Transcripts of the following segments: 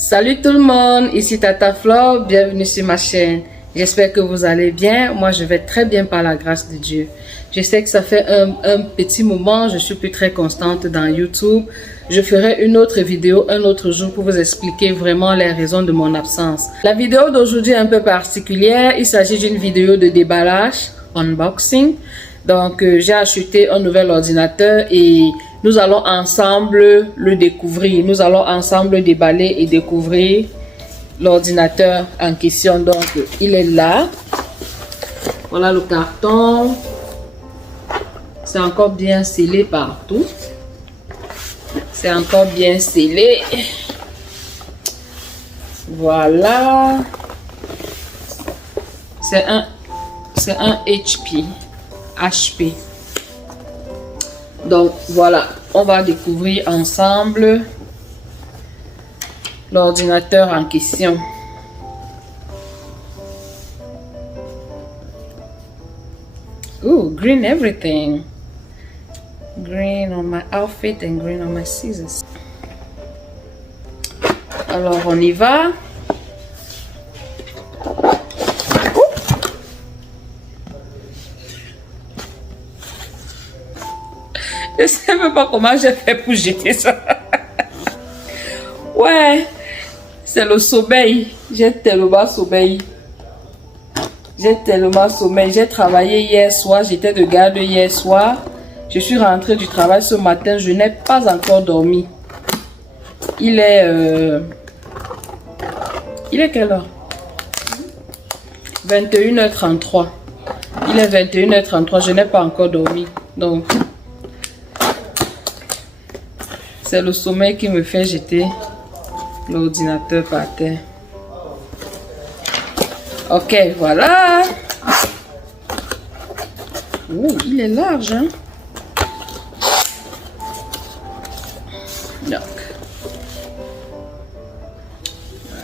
Salut tout le monde, ici Tata Flore, bienvenue sur ma chaîne. J'espère que vous allez bien. Moi, je vais très bien par la grâce de Dieu. Je sais que ça fait un petit moment, je suis plus très constante dans YouTube. Je ferai une autre vidéo un autre jour pour vous expliquer vraiment les raisons de mon absence. La vidéo d'aujourd'hui est un peu particulière. Il s'agit d'une vidéo de déballage, unboxing. Donc, j'ai acheté un nouvel ordinateur et nous allons ensemble le découvrir. Nous allons ensemble déballer et découvrir l'ordinateur en question. Donc, il est là. Voilà le carton. C'est encore bien scellé partout. C'est encore bien scellé. Voilà. C'est un HP. Donc voilà, on va découvrir ensemble l'ordinateur en question. Ooh, green everything. Green on my outfit and green on my scissors. Alors on y va. Je ne sais même pas comment j'ai fait pour jeter ça. Ouais, c'est le sommeil. J'ai tellement sommeil. J'ai travaillé hier soir, j'étais de garde hier soir. Je suis rentrée du travail ce matin, je n'ai pas encore dormi. Il est quelle heure? 21h33. Il est 21h33, je n'ai pas encore dormi. Donc, c'est le sommeil qui me fait jeter l'ordinateur par terre. Ok, voilà. Oh, il est large, hein? Donc,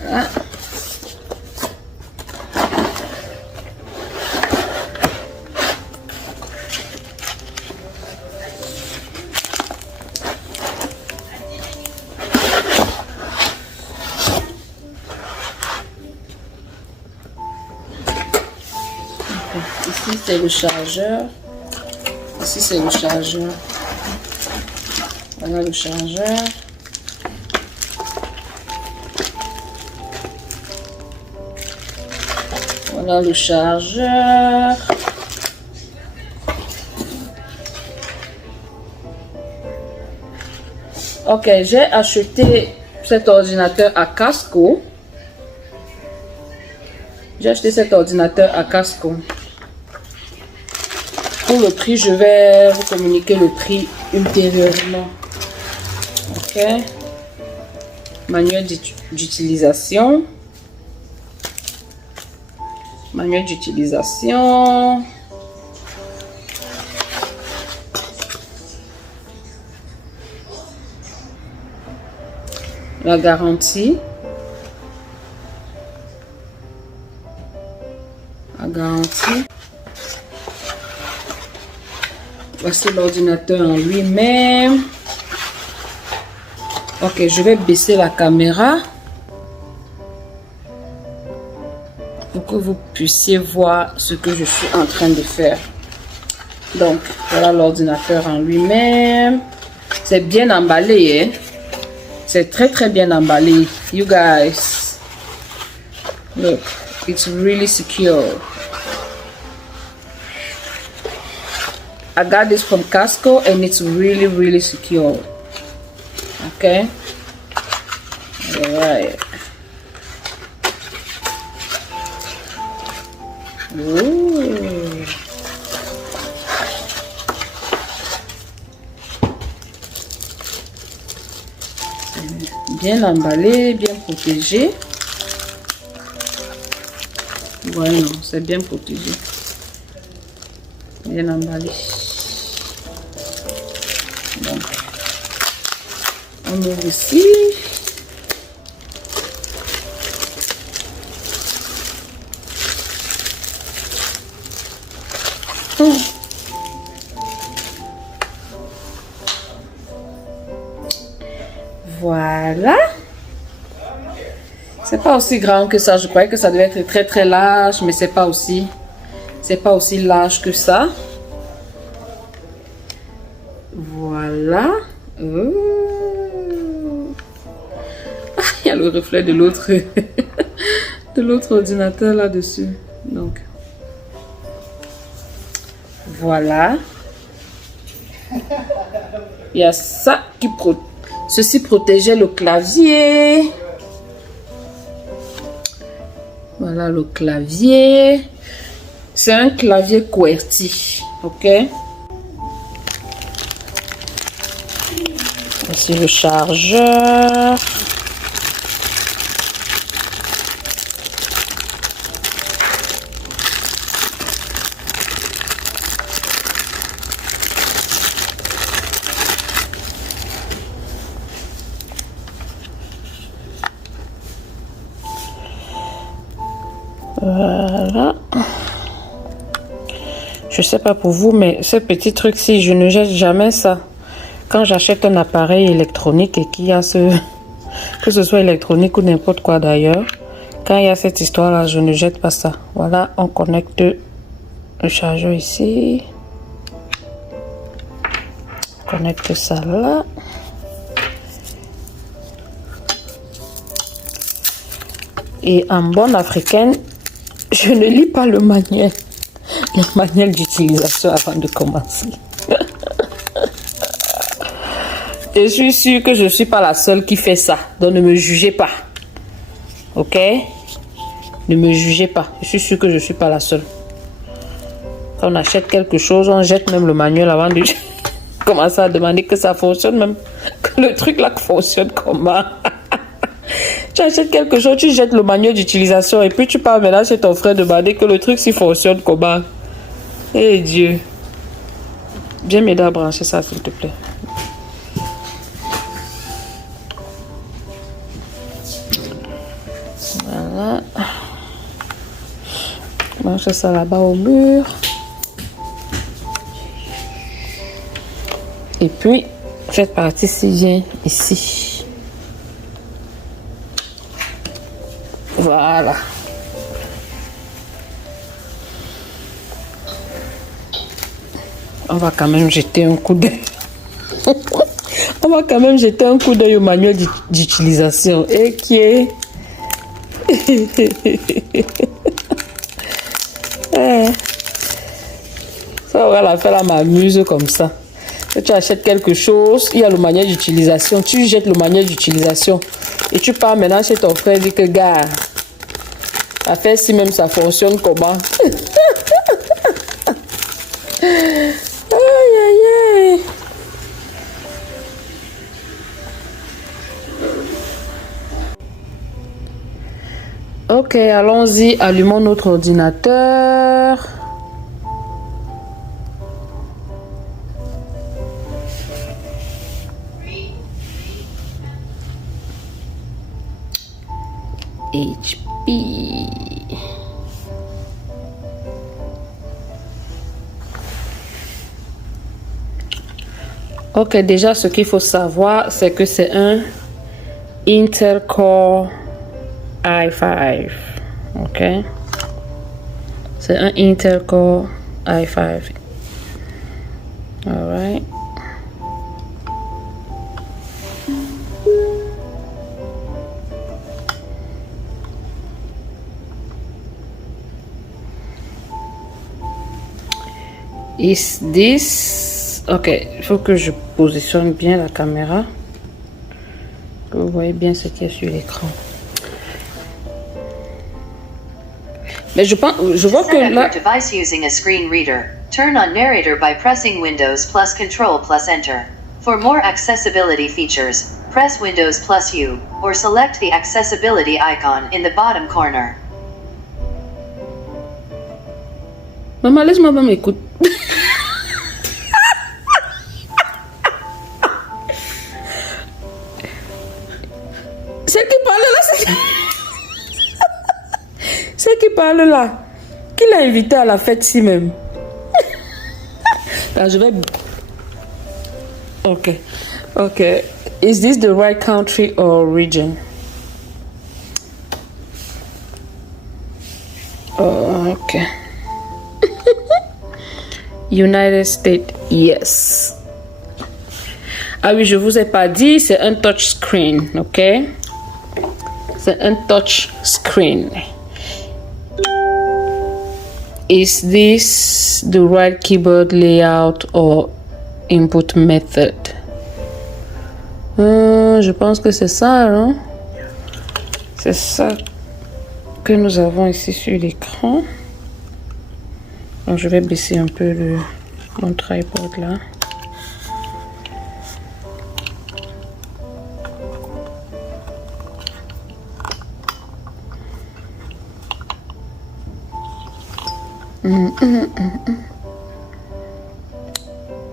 voilà. Ici c'est le chargeur. Ici c'est le chargeur. Voilà le chargeur. Voilà le chargeur. Ok, j'ai acheté cet ordinateur à Casco. J'ai acheté cet ordinateur à Casco. Pour le prix, je vais vous communiquer le prix ultérieurement. Ok. Manuel d'utilisation. Manuel d'utilisation. La garantie. La garantie. Voici l'ordinateur en lui-même. Ok, je vais baisser la caméra pour que vous puissiez voir ce que je suis en train de faire. Donc, voilà l'ordinateur en lui-même. C'est bien emballé, hein? C'est très bien emballé. You guys, look, it's really secure. I got this from Casco and it's really secure. Okay. Alright. Ooh. Bien emballé, bien protégé. Ouais, non, c'est bien protégé. Bien emballé. Donc, on ouvre ici. Voilà. C'est pas aussi grand que ça. Je croyais que ça devait être très très large, mais c'est pas aussi large que ça. Voilà. Oh. Ah, il y a le reflet de l'autre de l'autre ordinateur là-dessus. Donc voilà. Il y a ça qui ceci protégeait le clavier. Voilà le clavier. C'est un clavier QWERTY, ok? Voici le chargeur. Voilà. Je sais pas pour vous, mais ce petit truc-ci, je ne jette jamais ça. Quand j'achète un appareil électronique et qu'il y a que ce soit électronique ou n'importe quoi d'ailleurs, quand il y a cette histoire-là, je ne jette pas ça. Voilà, on connecte le chargeur ici. On connecte ça là. Et en bonne africaine, je ne lis pas le manuel d'utilisation avant de commencer. Je suis sûre que je ne suis pas la seule qui fait ça. Donc ne me jugez pas. Ok? Ne me jugez pas. Je suis sûre que je ne suis pas la seule. Quand on achète quelque chose, on jette même le manuel avant de commencer à demander que ça fonctionne même. Que le truc là fonctionne comment? Tu achètes quelque chose, tu jettes le manuel d'utilisation et puis tu pars maintenant chez ton frère demander que le truc s'il fonctionne comment. Eh Dieu. Viens m'aider à brancher ça s'il te plaît. Voilà. Branche ça là-bas au mur. Et puis, cette partie-ci vient ici. Voilà. On va quand même jeter un coup d'œil. On va quand même jeter un coup d'œil au manuel d'utilisation. Et qui est... Ça aura la fait là m'amuse comme ça. Quand tu achètes quelque chose, il y a le manuel d'utilisation. Tu jettes le manuel d'utilisation. Et tu pars maintenant chez ton frère et dis que gars, à faire si même ça fonctionne comment. Aïe aïe aïe. Ok, allons-y, allumons notre ordinateur. HP. Ok, déjà ce qu'il faut savoir, c'est que c'est un Intel Core i5. Ok, c'est un Intel Core i5. Alright. Is this... Ok, il faut que je positionne bien la caméra. Que vous voyez bien ce qu'il y a sur l'écran. Mais je vois que là... Device using a screen reader. Turn on narrator by pressing Windows plus Control plus Enter. For more accessibility features, press Windows plus U, or select the accessibility icon in the bottom corner. Maman, laisse-moi pas m'écouter. Celle qui parle là, celle qui parle là, qui l'a invité à la fête si même. Là, je vais... Ok. Ok. Is this the right country or region? Oh, ok. United States, yes. Ah oui, je vous ai pas dit, c'est un touch screen, ok? C'est un touch screen. Is this the right keyboard layout or input method? Je pense que c'est ça, non? C'est ça que nous avons ici sur l'écran. Donc, je vais baisser un peu mon tripod là.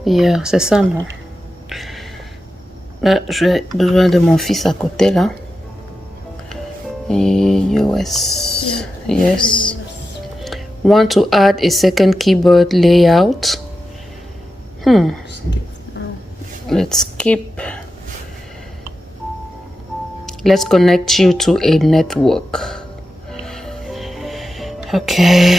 Yeah, c'est ça, non? Là, j'ai besoin de mon fils à côté là. Et US, yes. Want to add a second keyboard layout? Let's skip. Let's connect you to a network. Okay.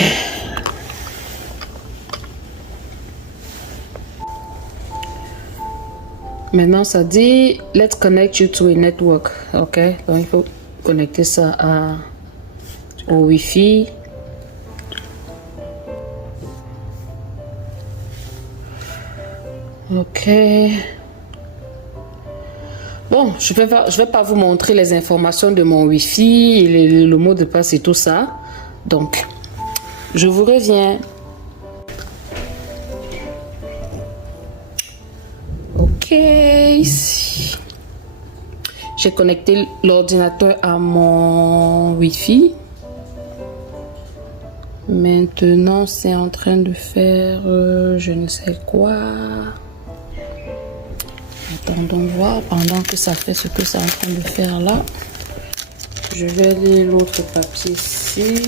Maintenant, ça dit let's connect you to a network. Ok, donc il faut connecter ça au Wi-Fi. Ok. Bon, je vais pas vous montrer les informations de mon Wi-Fi, le mot de passe et tout ça. Donc, je vous reviens. Ok, ici. J'ai connecté l'ordinateur à mon Wi-Fi. Maintenant, c'est en train de faire je ne sais quoi. Attendons voir pendant que ça fait ce que c'est en train de faire là. Je vais lire l'autre papier ici.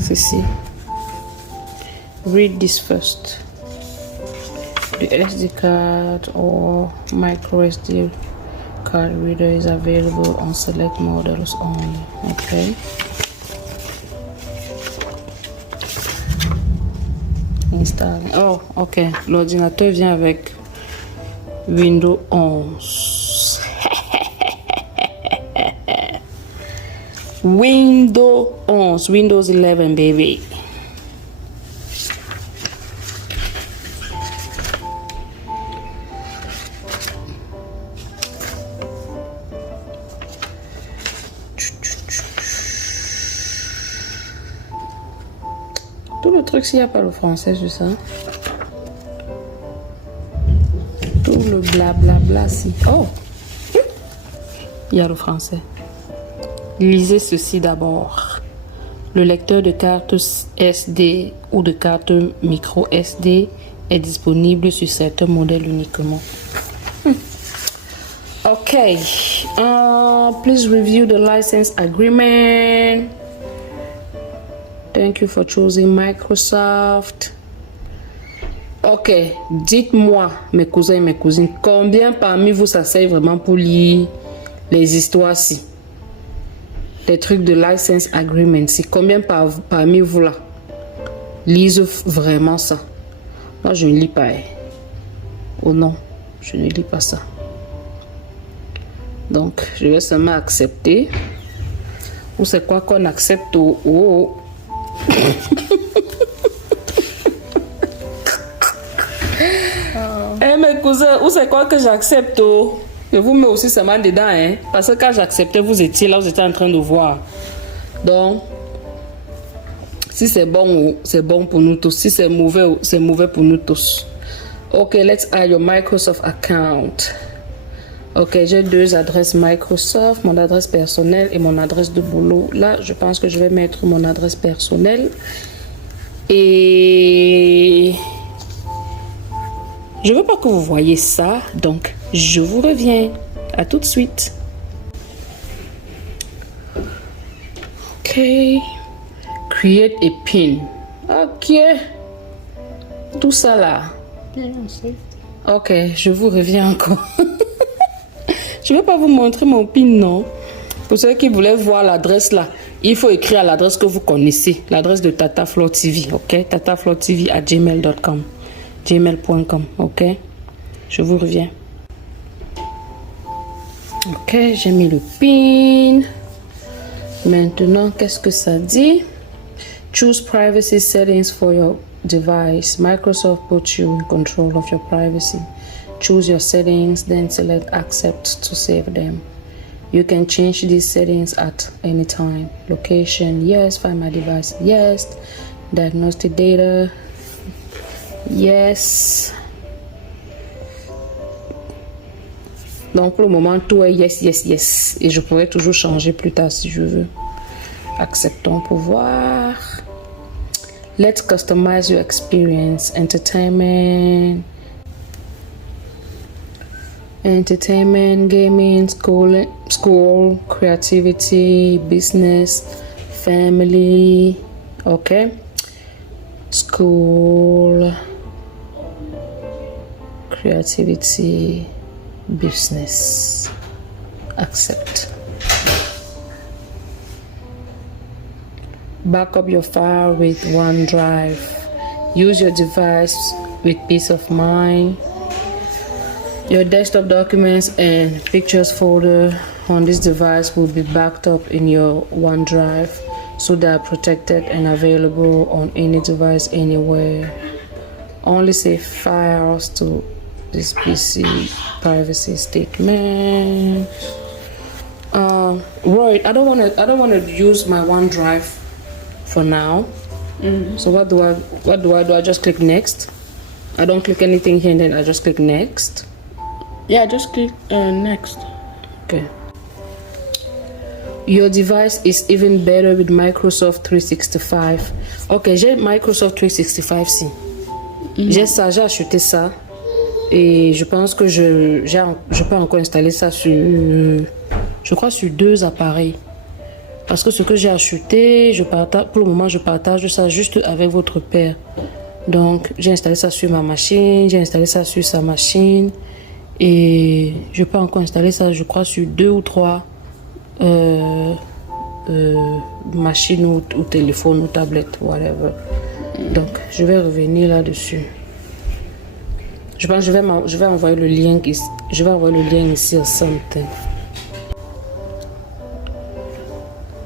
Ceci. Read this first. The SD card or micro SD card reader is available on select models only. Okay. Install. Oh, ok. L'ordinateur vient avec Windows 11. Windows 11. Windows 11, baby. Tout le truc, s'il n'y a pas le français sur ça. Tout le blablabla, si. Oh! Il y a le français. Lisez ceci d'abord. Le lecteur de carte SD ou de carte micro SD est disponible sur certains modèles uniquement. Ok. Please review the license agreement. Thank you for choosing Microsoft. Ok, dites-moi, mes cousins et mes cousines, combien parmi vous ça sert vraiment pour lire les histoires-ci? Les trucs de license agreement, c'est combien parmi vous là lisent vraiment ça? Moi, je ne lis pas. Oh non, je ne lis pas ça. Donc, je vais seulement accepter. Ou c'est quoi qu'on accepte au... Eh mes cousins, ou c'est quoi que j'accepte? Je vous mets aussi seulement dedans, hein? Parce que quand j'acceptais, vous étiez là, vous étiez en train de voir. Donc, si c'est bon, c'est bon pour nous tous. Si c'est mauvais pour nous tous. Ok, let's add your Microsoft account. Ok, j'ai deux adresses Microsoft, mon adresse personnelle et mon adresse de boulot. Là, je pense que je vais mettre mon adresse personnelle. Et je veux pas que vous voyez ça, donc je vous reviens. À tout de suite. Ok. Create a pin. Ok. Tout ça là. Ok, je vous reviens encore. Je vais pas vous montrer mon pin, non. Pour ceux qui voulaient voir l'adresse là, il faut écrire à l'adresse que vous connaissez, l'adresse de Tata Flo TV, ok? tataflotv@gmail.com, gmail.com, ok? Je vous reviens. Ok, j'ai mis le pin. Maintenant, qu'est-ce que ça dit? Choose privacy settings for your device. Microsoft puts you in control of your privacy. Choose your settings, then select accept to save them. You can change these settings at any time. Location, yes. Find my device, yes. Diagnostic data, yes. Donc pour le moment, tout est yes, yes, yes. Et je pourrais toujours changer plus tard si je veux. Acceptons pour voir. Let's customize your experience. Entertainment, gaming, school, creativity, business, family. Okay. School, creativity, business. Accept. Back up your file with OneDrive. Use your device with peace of mind. Your desktop documents and pictures folder on this device will be backed up in your OneDrive so they are protected and available on any device anywhere. Only save files to this PC privacy statement. Right, I don't want to use my OneDrive for now. So what do I do? I just click next. I don't click anything here and then I just click next. Yeah, just click next. Okay. Your device is even better with Microsoft 365. Ok, j'ai Microsoft 365 si. J'ai ça, j'ai acheté ça. Et je pense que je peux encore installer ça sur, je crois, sur 2 appareils. Parce que ce que j'ai acheté, pour le moment, je partage ça juste avec votre père. Donc, j'ai installé ça sur ma machine, j'ai installé ça sur sa machine. Et je peux encore installer ça, je crois, sur 2 ou 3 machines ou téléphone ou tablette, whatever. Donc, je vais revenir là-dessus. Je pense que je vais envoyer le lien ici. Je vais envoyer le lien ici à something.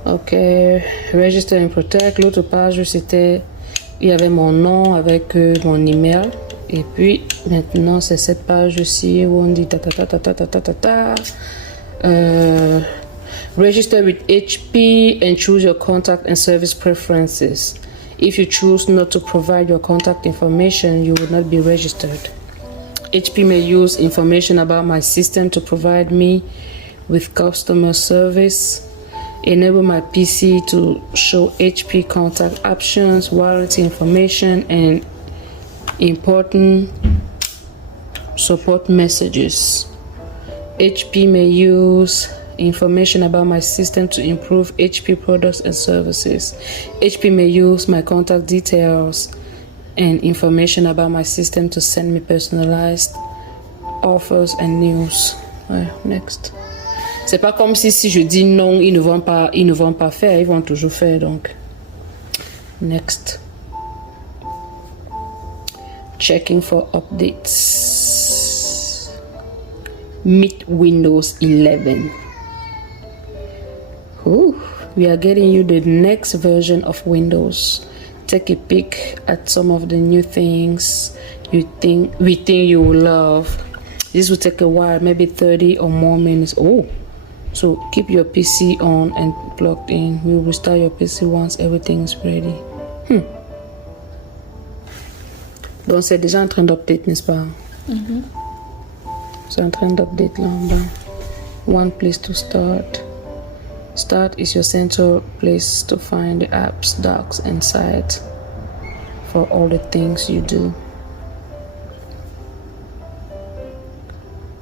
Ok, Register and Protect. L'autre page, c'était, il y avait mon nom avec mon email. Et puis maintenant, c'est cette page-ci où on dit Register with HP and choose your contact and service preferences. If you choose not to provide your contact information, you will not be registered. HP may use information about my system to provide me with customer service. Enable my PC to show HP contact options, warranty information, and important support messages. HP may use information about my system to improve HP products and services. HP may use my contact details and information about my system to send me personalized offers and news. Ouais, next. C'est pas comme si je dis non, ils ne vont pas faire, ils vont toujours faire, donc. Next. Checking for updates. Meet Windows 11. Ooh, we are getting you the next version of Windows. Take a peek at some of the new things we think you will love. This will take a while, maybe 30 or more minutes. Oh, so keep your PC on and plugged in. We will restart your PC once everything is ready. Donc c'est déjà en train d'update, n'est-ce pas? C'est en train d'update là en bas. One place to start. Start is your central place to find the apps, docs, and sites for all the things you do.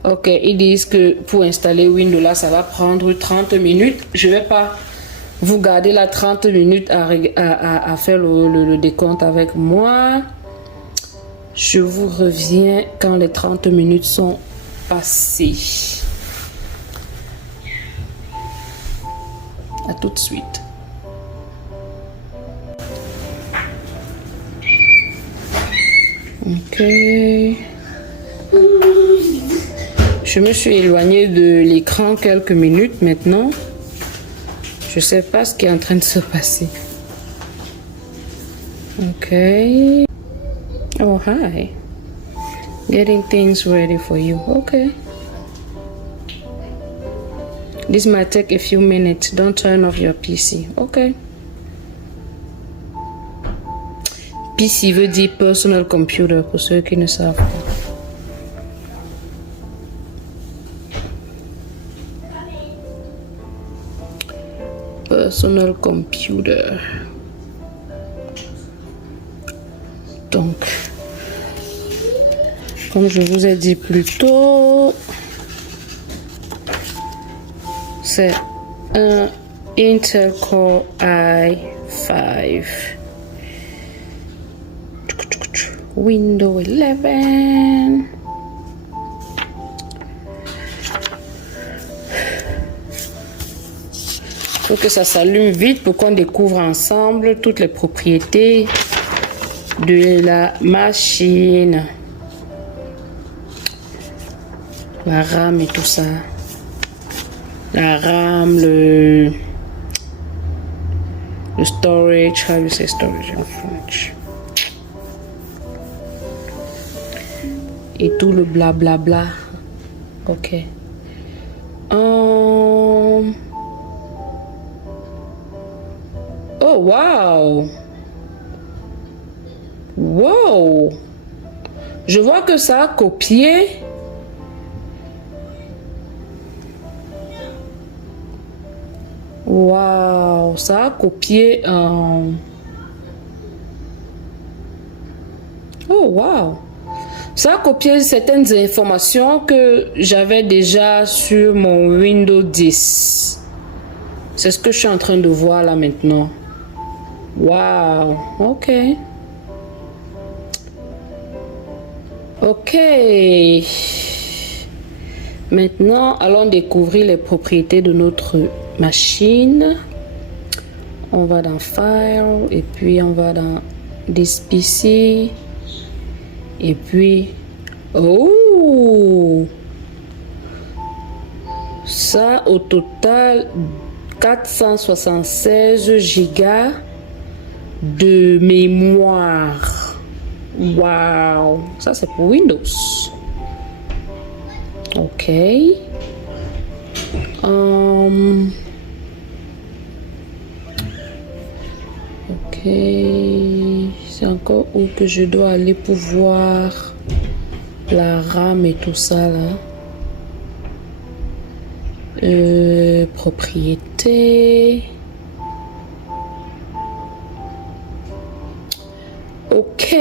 Ok, ils disent que pour installer Windows là, ça va prendre 30 minutes. Je vais pas vous garder là 30 minutes à faire le décompte avec moi. Je vous reviens quand les 30 minutes sont passées. À tout de suite. Ok. Je me suis éloignée de l'écran quelques minutes maintenant. Je sais pas ce qui est en train de se passer. Ok. Oh, hi. Getting things ready for you. Okay. This might take a few minutes. Don't turn off your PC. Okay. PC veut dire personal computer pour ceux qui ne savent pas. Personal computer. Donc, comme je vous ai dit plus tôt, c'est un Intel Core i5 Windows 11. Faut que ça s'allume vite pour qu'on découvre ensemble toutes les propriétés de la machine. La RAM et tout ça. La RAM, le storage, how you say storage in French. Et tout le blablabla. Ok. Oh, wow! Wow! Je vois que ça a copié. Wow! Ça a copié. Oh, wow! Ça a copié certaines informations que j'avais déjà sur mon Windows 10. C'est ce que je suis en train de voir là maintenant. Wow, ok. Ok. Maintenant, allons découvrir les propriétés de notre machine. On va dans File et puis on va dans This PC. Et puis, oh! Ça, au total, 476 gigas de mémoire. Wow! Ça, c'est pour Windows. Ok. Ok. C'est encore où que je dois aller pour voir la RAM et tout ça là. Propriété. Ok.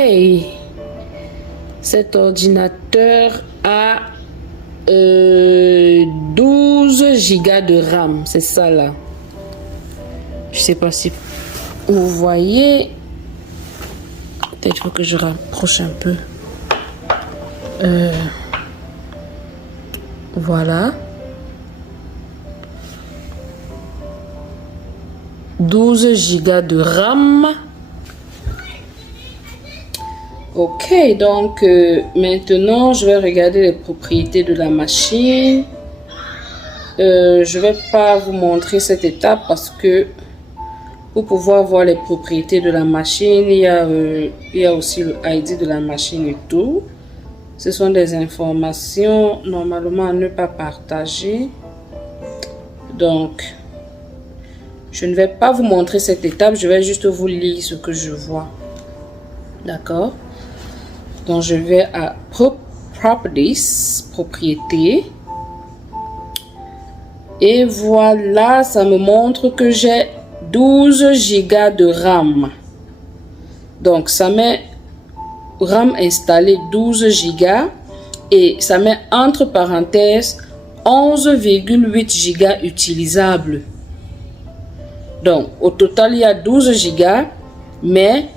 Cet ordinateur a 12 gigas de RAM. C'est ça là. Je sais pas si vous voyez. Peut-être faut que je rapproche un peu. Voilà. 12 gigas de RAM. Ok, donc maintenant je vais regarder les propriétés de la machine. Je vais pas vous montrer cette étape parce que pour pouvoir voir les propriétés de la machine, il y a aussi le ID de la machine et tout. Ce sont des informations normalement à ne pas partager. Donc, je ne vais pas vous montrer cette étape, je vais juste vous lire ce que je vois. D'accord? Donc, je vais à Properties, propriétés. Et voilà, ça me montre que j'ai 12 gigas de RAM. Donc, ça met RAM installé 12 gigas et ça met entre parenthèses 11,8 gigas utilisables. Donc, au total, il y a 12 gigas, mais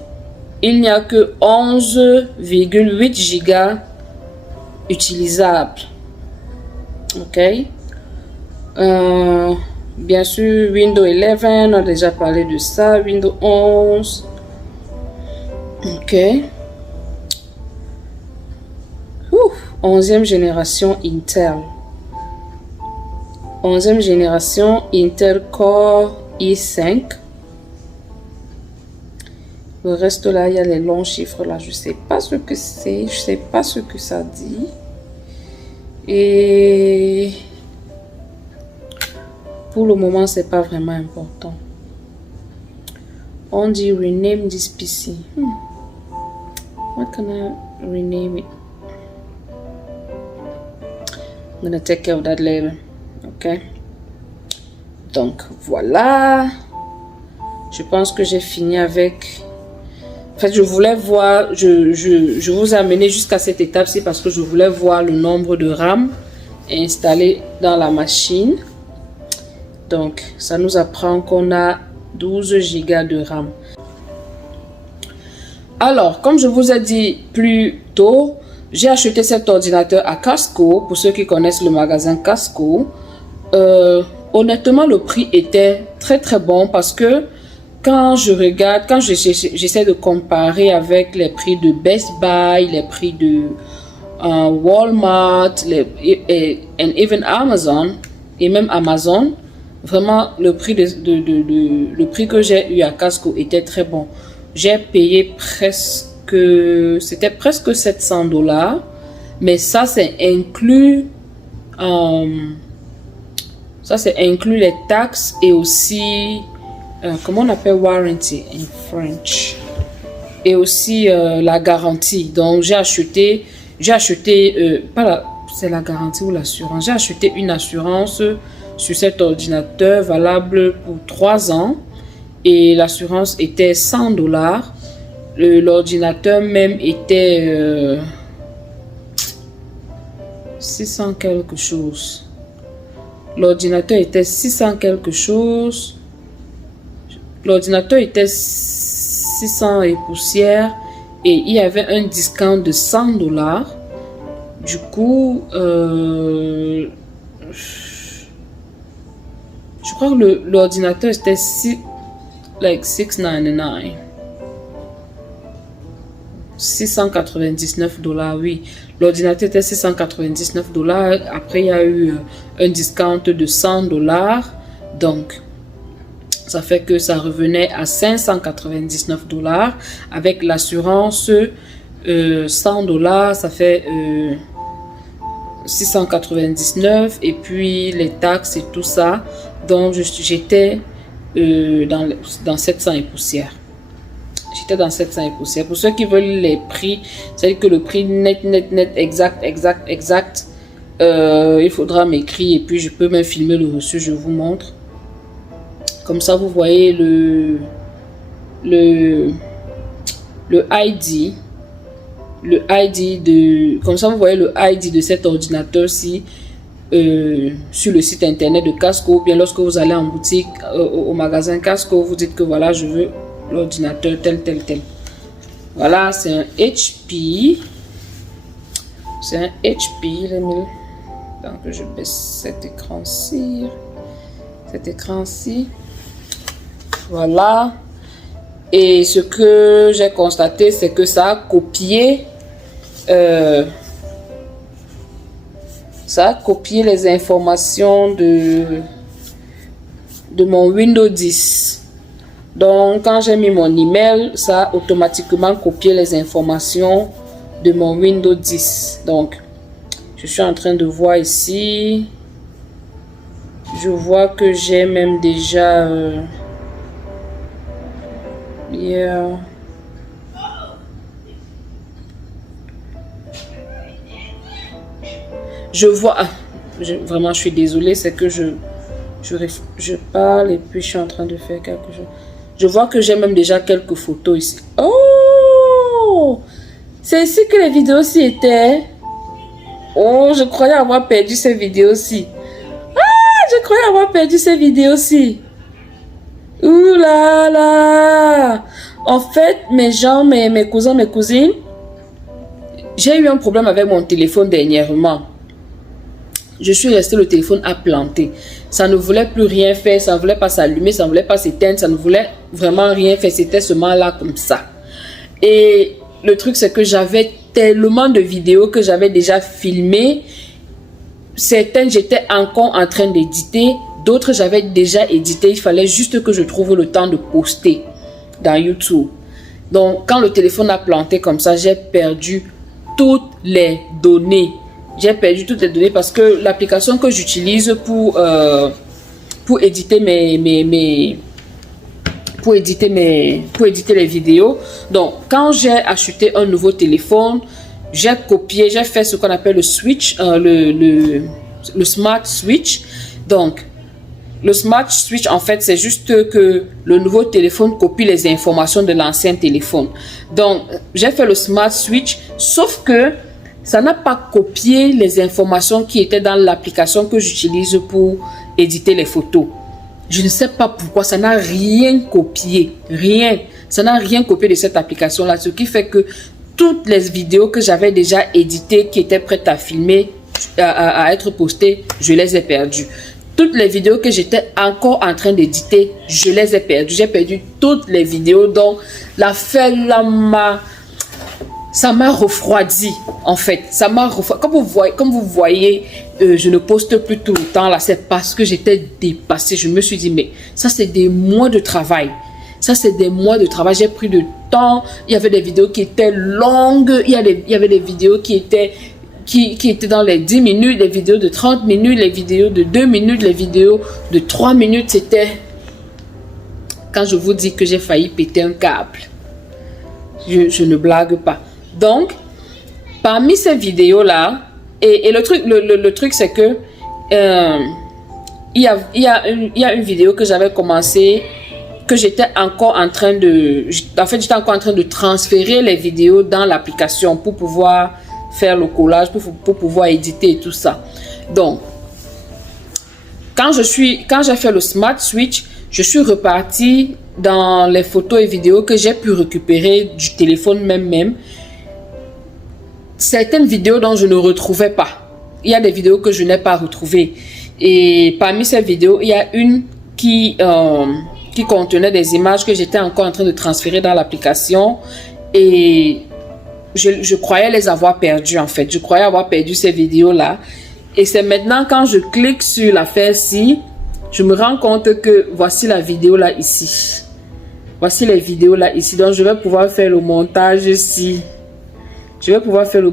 il n'y a que 11,8 gigas utilisables. Ok. Bien sûr, Windows 11, on a déjà parlé de ça. Windows 11. Ok. 11e génération Intel. 11e génération Intel Core i5. Le reste là, il y a les longs chiffres là. Je sais pas ce que c'est. Je sais pas ce que ça dit. Et pour le moment, c'est pas vraiment important. On dit rename this PC. What can I rename it? I'm gonna take care of that later. Ok. Donc voilà. Je pense que j'ai fini avec. En fait, je voulais voir. Je vous ai amené jusqu'à cette étape-ci parce que je voulais voir le nombre de RAM installé dans la machine. Donc, ça nous apprend qu'on a 12 Go de RAM. Alors, comme je vous ai dit plus tôt, j'ai acheté cet ordinateur à Casco. Pour ceux qui connaissent le magasin Casco, honnêtement, le prix était très très bon parce que quand je regarde, quand j'essaie de comparer avec les prix de Best Buy, les prix de Walmart, et even Amazon, et même Amazon, vraiment le prix le prix que j'ai eu à Casco était très bon. J'ai payé c'était presque $700, mais ça c'est inclus les taxes et aussi comment on appelle warranty in French, et aussi la garantie. Donc j'ai acheté c'est la garantie ou l'assurance. J'ai acheté une assurance sur cet ordinateur valable pour 3 ans et l'assurance était $100. L'ordinateur même était 600 quelque chose. L'ordinateur était 600 quelque chose. L'ordinateur était 600 et poussière et il y avait un discount de $100. Du coup, je crois que l'ordinateur était $699. $699, oui. L'ordinateur était $699. Après, il y a eu un discount de $100. Donc, ça fait que ça revenait à $599. Avec l'assurance, $100, ça fait 699. Et puis, les taxes et tout ça. Donc, j'étais dans 700 et poussière. J'étais dans 700 et poussière. Pour ceux qui veulent les prix, c'est-à-dire que le prix net, exact, il faudra m'écrire et puis je peux même filmer le reçu, je vous montre. Comme ça, vous voyez le ID. Le ID de... Comme ça, vous voyez le ID de cet ordinateur-ci sur le site internet de Casco. Ou bien lorsque vous allez en boutique, au magasin Casco, vous dites que voilà, je veux l'ordinateur tel. Voilà, c'est un HP. C'est un HP. Donc, je baisse cet écran-ci. Voilà. Et ce que j'ai constaté, c'est que ça a copié. Ça a copié les informations de mon Windows 10. Donc, quand j'ai mis mon email, ça a automatiquement copié les informations de mon Windows 10. Donc, je suis en train de voir ici. Je vois que j'ai même déjà... Je vois... vraiment, je suis désolée. C'est que je parle et puis je suis en train de faire quelque chose. Je vois que j'ai même déjà quelques photos ici. Oh! C'est ici que les vidéos-ci étaient. Oh, je croyais avoir perdu ces vidéos-ci. Ah, je croyais avoir perdu ces vidéos-ci. Ouh là là! En fait, mes cousins, mes cousines, j'ai eu un problème avec mon téléphone dernièrement. je suis restée, le téléphone a planté. Ça ne voulait plus rien faire, ça ne voulait pas s'allumer, ça ne voulait pas s'éteindre, ça ne voulait vraiment rien faire. C'était seulement là comme ça. Et le truc, c'est que j'avais tellement de vidéos que j'avais déjà filmées. Certaines, j'étais encore en train d'éditer. D'autres, j'avais déjà édité. Il fallait juste que je trouve le temps de poster dans YouTube. Donc, quand le téléphone a planté comme ça, j'ai perdu toutes les données. J'ai perdu toutes les données parce que l'application que j'utilise pour éditer pour éditer les vidéos. Donc, quand j'ai acheté un nouveau téléphone, j'ai copié, j'ai fait ce qu'on appelle le switch, le smart switch. Donc, le smart switch, en fait, c'est juste que le nouveau téléphone copie les informations de l'ancien téléphone. Donc, j'ai fait le smart switch, sauf que ça n'a pas copié les informations qui étaient dans l'application que j'utilise pour éditer les photos. Je ne sais pas pourquoi, ça n'a rien copié, rien. Ça n'a rien copié de cette application-là, ce qui fait que toutes les vidéos que j'avais déjà éditées, qui étaient prêtes à filmer, à être postées, je les ai perdues. Toutes les vidéos que j'étais encore en train d'éditer, je les ai perdues. J'ai perdu toutes les vidéos, donc l'affaire là ça m'a refroidi, en fait. Ça m'a refroidi. Comme vous voyez, je ne poste plus tout le temps là. C'est parce que j'étais dépassée. Je me suis dit, mais ça, c'est des mois de travail. Ça, c'est des mois de travail. J'ai pris du temps. Il y avait des vidéos qui étaient longues. Il y avait des vidéos qui étaient dans les 10 minutes, les vidéos de 30 minutes, les vidéos de 2 minutes, les vidéos de 3 minutes. C'était quand je vous dis que j'ai failli péter un câble. Je ne blague pas. Donc, parmi ces vidéos-là, et le truc c'est que il y a une vidéo que j'avais commencé, que j'étais encore en train de... En fait, j'étais encore en train de transférer les vidéos dans l'application pour pouvoir faire le collage, pour pouvoir éditer et tout ça. Donc, quand j'ai fait le Smart Switch, je suis repartie dans les photos et vidéos que j'ai pu récupérer du téléphone même. Certaines vidéos dont je ne retrouvais pas. Il y a des vidéos que je n'ai pas retrouvées. Et parmi ces vidéos, il y a une qui contenait des images que j'étais encore en train de transférer dans l'application. Et je croyais les avoir perdues, en fait. Je croyais avoir perdu ces vidéos-là. Et c'est maintenant quand je clique sur l'affaire-ci, je me rends compte que voici la vidéo là ici. Voici les vidéos là ici. Donc, je vais pouvoir faire le montage ici. Je vais pouvoir faire le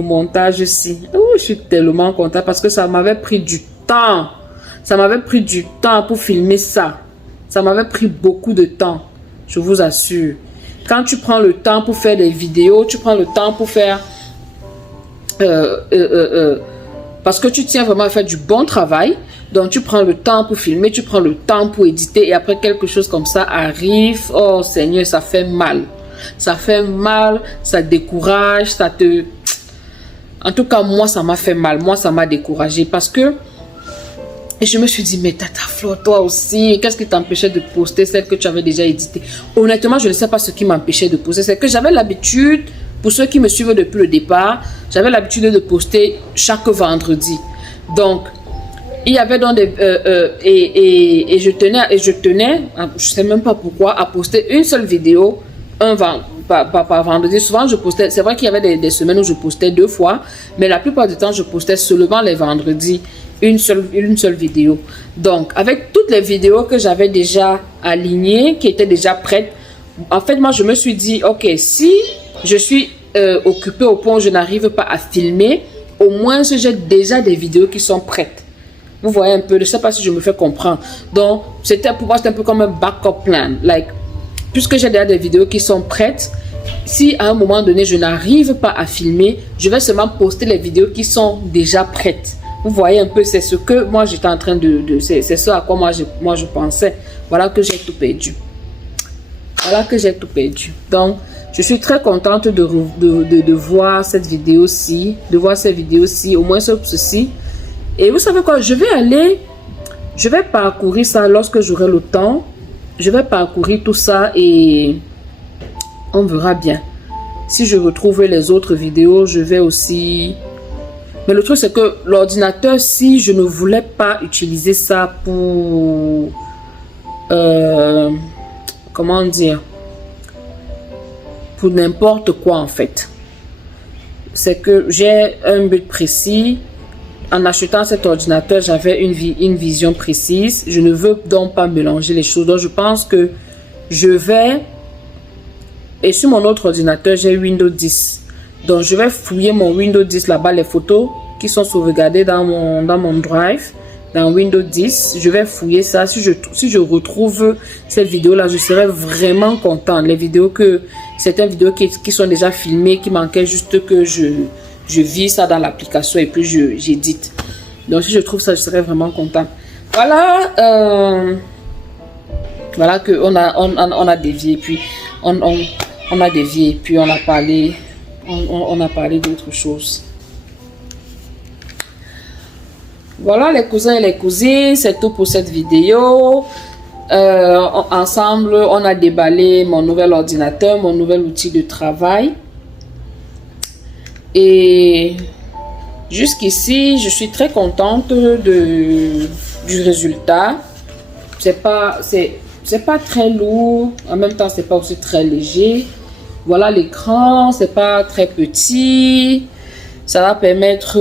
montage ici. Oh, je suis tellement contente parce que ça m'avait pris du temps. Ça m'avait pris du temps pour filmer ça. Ça m'avait pris beaucoup de temps. Je vous assure. Quand tu prends le temps pour faire des vidéos, tu prends le temps pour faire... parce que tu tiens vraiment à faire du bon travail. Donc, tu prends le temps pour filmer, tu prends le temps pour éditer. Et après, quelque chose comme ça arrive. Oh, Seigneur, ça fait mal. Ça fait mal, ça décourage, ça te... En tout cas, moi, ça m'a fait mal. Moi, ça m'a découragé parce que... Et je me suis dit, mais Tata Flo, toi aussi, qu'est-ce qui t'empêchait de poster celle que tu avais déjà éditée? Honnêtement, je ne sais pas ce qui m'empêchait de poster. C'est que j'avais l'habitude, pour ceux qui me suivent depuis le départ, j'avais l'habitude de poster chaque vendredi. Donc, il y avait dans des... et je tenais, je sais même pas pourquoi, à poster une seule vidéo par vendredi. Souvent, je postais... C'est vrai qu'il y avait des semaines où je postais 2 fois, mais la plupart du temps, je postais seulement les vendredis. Une seule vidéo. Donc, avec toutes les vidéos que j'avais déjà alignées, qui étaient déjà prêtes, en fait, moi, je me suis dit, ok, si je suis occupée au point où je n'arrive pas à filmer, au moins, j'ai déjà des vidéos qui sont prêtes. Vous voyez un peu, je ne sais pas si je me fais comprendre. Donc, pour moi, c'était un peu comme un backup plan. Like, puisque j'ai déjà des vidéos qui sont prêtes, si à un moment donné, je n'arrive pas à filmer, je vais seulement poster les vidéos qui sont déjà prêtes. Vous voyez un peu, c'est ce que moi j'étais en train c'est ce à quoi moi je pensais. Voilà que j'ai tout perdu. Voilà que j'ai tout perdu. Donc, je suis très contente de voir cette vidéo-ci, au moins ceci. Et vous savez quoi, je vais parcourir ça lorsque j'aurai le temps. Je vais parcourir tout ça et on verra bien. Si je retrouve les autres vidéos, je vais aussi Mais le truc, c'est que l'ordinateur, si je ne voulais pas utiliser ça pour... comment dire? Pour n'importe quoi, en fait. C'est que j'ai un but précis. En achetant cet ordinateur, j'avais une vision précise. Je ne veux donc pas mélanger les choses. Donc, je pense que je vais... Et sur mon autre ordinateur, j'ai Windows 10. Donc, je vais fouiller mon Windows 10 là-bas, les photos qui sont sauvegardées dans mon Drive, dans Windows 10. Je vais fouiller ça. Si je retrouve cette vidéo-là, je serai vraiment content. Les vidéos certaines vidéos qui sont déjà filmées, qui manquaient juste que je vis ça dans l'application et puis j'édite. Donc, si je trouve ça, je serai vraiment content. Voilà. Voilà qu'on a dévié. Puis, on a dévié. Puis, on a parlé d'autres choses. Voilà les cousins et les cousines, c'est tout pour cette vidéo. Ensemble, on a déballé mon nouvel ordinateur, mon nouvel outil de travail. Et jusqu'ici, je suis très contente du résultat. C'est pas très lourd, en même temps, c'est pas aussi très léger. Voilà l'écran, c'est pas très petit. Ça va permettre...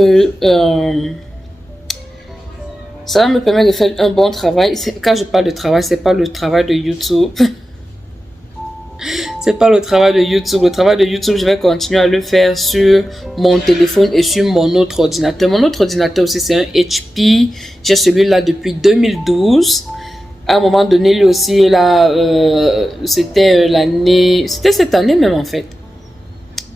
ça va me permettre de faire un bon travail. Quand je parle de travail, c'est pas le travail de YouTube. C'est pas le travail de YouTube. Le travail de YouTube, je vais continuer à le faire sur mon téléphone et sur mon autre ordinateur. Mon autre ordinateur aussi, c'est un HP. J'ai celui-là depuis 2012. À un moment donné, lui aussi, là, c'était cette année même en fait.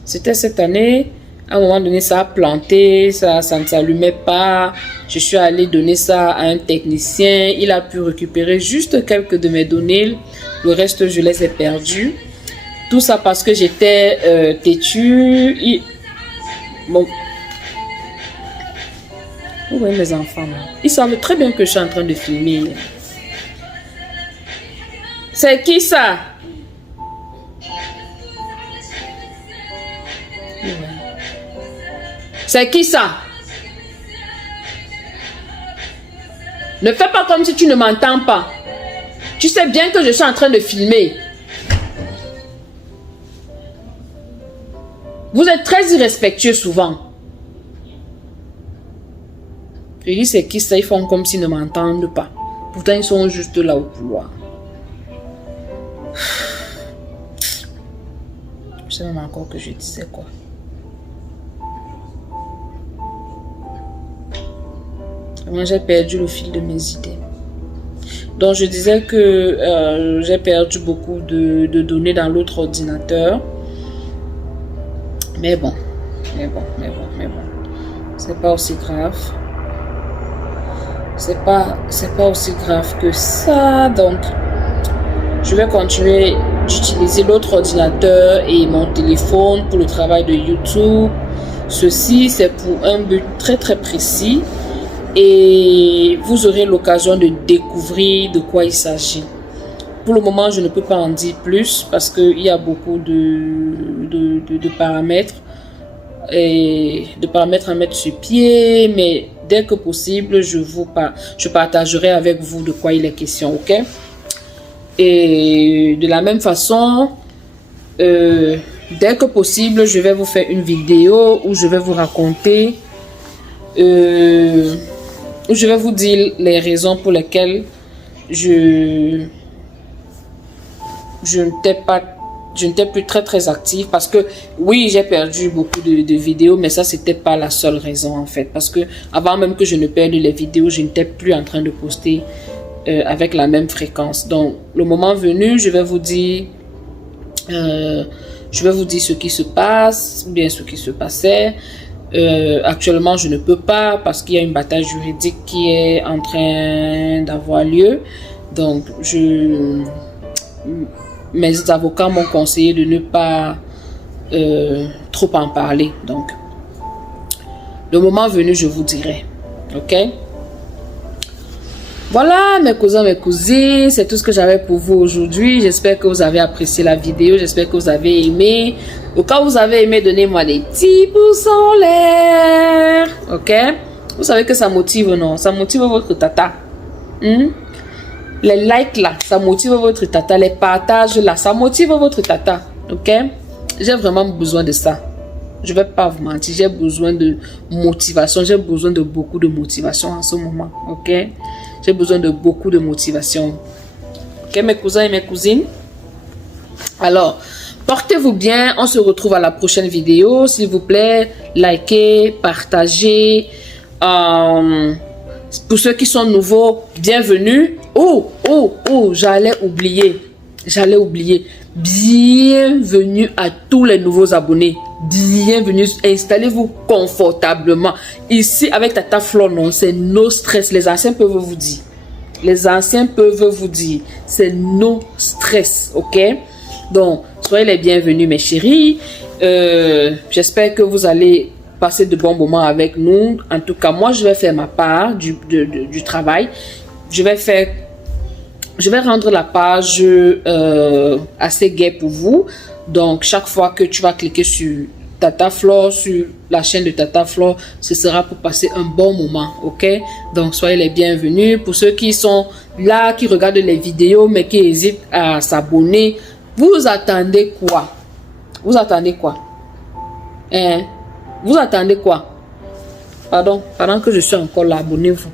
C'était cette année. À un moment donné, ça a planté, ça ne s'allumait pas. Je suis allée donner ça à un technicien. Il a pu récupérer juste quelques de mes données. Le reste, je les ai perdus. Tout ça parce que j'étais têtue. Bon. Où sont mes enfants là? Ils savent très bien que je suis en train de filmer. C'est qui ça? C'est qui ça? Ne fais pas comme si tu ne m'entends pas. Tu sais bien que je suis en train de filmer. Vous êtes très irrespectueux souvent. Je dis c'est qui ça? Ils font comme s'ils ne m'entendent pas. Pourtant ils sont juste là au couloir. Je sais même encore que je disais quoi. Moi, j'ai perdu le fil de mes idées. Donc, je disais que j'ai perdu beaucoup de données dans l'autre ordinateur. Mais bon. C'est pas aussi grave. C'est pas aussi grave que ça. Donc, je vais continuer d'utiliser l'autre ordinateur et mon téléphone pour le travail de YouTube. Ceci, c'est pour un but très très précis. Et vous aurez l'occasion de découvrir de quoi il s'agit. Pour le moment, je ne peux pas en dire plus parce qu'il y a beaucoup de paramètres et de paramètres à mettre sur pied. Mais dès que possible, je partagerai avec vous de quoi il est question, ok? Et de la même façon, dès que possible, je vais vous faire une vidéo où je vais vous raconter je vais vous dire les raisons pour lesquelles je n'étais plus très active, parce que oui, j'ai perdu beaucoup de vidéos, mais ça c'était pas la seule raison en fait, parce que avant même que je ne perde les vidéos, je n'étais plus en train de poster avec la même fréquence. Donc le moment venu, je vais vous dire ce qui se passe, ou bien ce qui se passait. Actuellement, je ne peux pas parce qu'il y a une bataille juridique qui est en train d'avoir lieu. Donc, mes avocats m'ont conseillé de ne pas trop en parler. Donc, le moment venu, je vous dirai. Ok? Voilà mes cousins, mes cousines, c'est tout ce que j'avais pour vous aujourd'hui. J'espère que vous avez apprécié la vidéo, j'espère que vous avez aimé. Ou quand vous avez aimé, donnez-moi des petits pouces en l'air. Ok? Vous savez que ça motive, non? Ça motive votre tata. Les likes là, ça motive votre tata. Les partages là, ça motive votre tata. Ok? J'ai vraiment besoin de ça. Je vais pas vous mentir, j'ai besoin de motivation. J'ai besoin de beaucoup de motivation en ce moment. Ok? J'ai besoin de beaucoup de motivation. Ok, mes cousins et mes cousines? Alors, portez-vous bien. On se retrouve à la prochaine vidéo. S'il vous plaît, likez, partagez. Pour ceux qui sont nouveaux, bienvenue. J'allais oublier. Bienvenue à tous les nouveaux abonnés. Bienvenue, installez-vous confortablement. Ici, avec Tata Flo, non, c'est no stress. Les anciens peuvent vous dire. C'est no stress, ok? Donc, soyez les bienvenus, mes chéris. J'espère que vous allez passer de bons moments avec nous. En tout cas, moi, je vais faire ma part du travail. Je vais rendre la page assez gaie pour vous. Donc, chaque fois que tu vas cliquer sur Tata Flo, sur la chaîne de Tata Flo, ce sera pour passer un bon moment, ok? Donc, soyez les bienvenus. Pour ceux qui sont là, qui regardent les vidéos, mais qui hésitent à s'abonner, vous attendez quoi? Vous attendez quoi? Vous attendez quoi? Pardon, pendant que je suis encore là, abonnez-vous.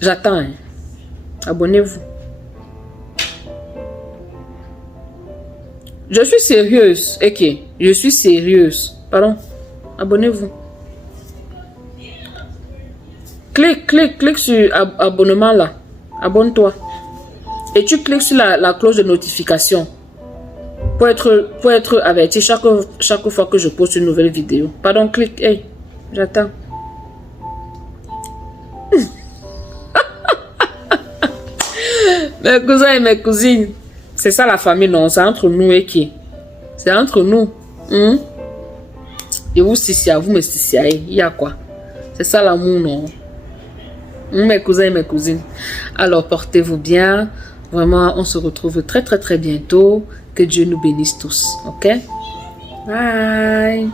J'attends, Abonnez-vous. Je suis sérieuse, ok. Je suis sérieuse. Pardon. Abonnez-vous. Clique sur abonnement là. Abonne-toi. Et tu cliques sur la cloche de notification pour être averti chaque fois que je poste une nouvelle vidéo. Pardon, clique. Hey, j'attends. Mes cousins et mes cousines, c'est ça la famille, non? C'est entre nous et qui? C'est entre nous. Et vous, si à vous, mais si il y a quoi? C'est ça l'amour, non? Mes cousins et mes cousines. Alors, portez-vous bien. Vraiment, on se retrouve très, très, très bientôt. Que Dieu nous bénisse tous. Ok? Bye!